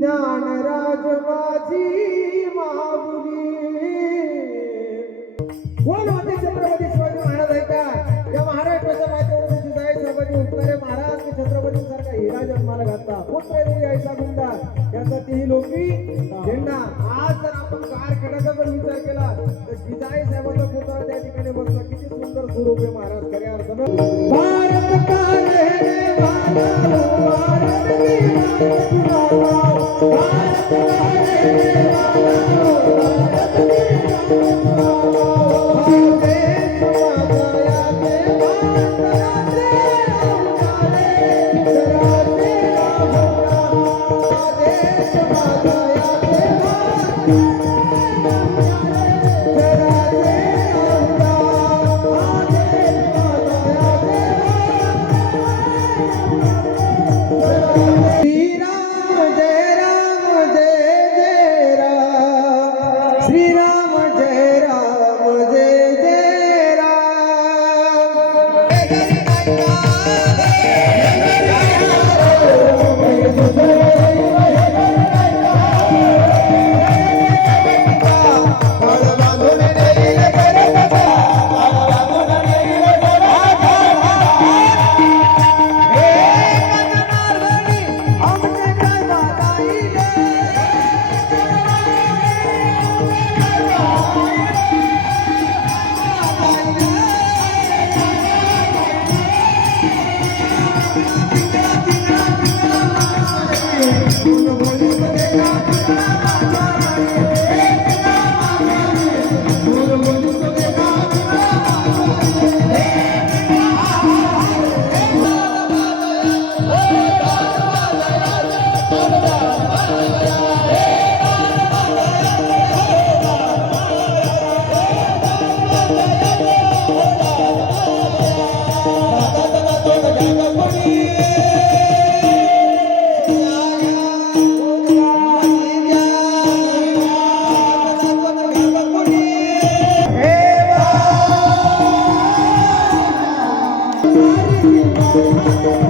ज्ञानराज माझी माऊली कोण होते छत्रपती शिवाजी महाराज आहे का या महाराष्ट्राच्या मातेवरून जिजाई सर्वांनी उपकारे महाराज की छत्रपती सारखा हिरा जन्माला घातला पुत्र यायचा गुंडा याचा तीही लोकी झेंडा आज जर आपण कारखान्याचा जर विचार केला तर जिजाई साहेबांचा पुतळा त्या ठिकाणी बसला किती सुंदर स्वरूप आहे महाराज खऱ्या अर्थानं भारत का रहने वाला भारत की Thank you.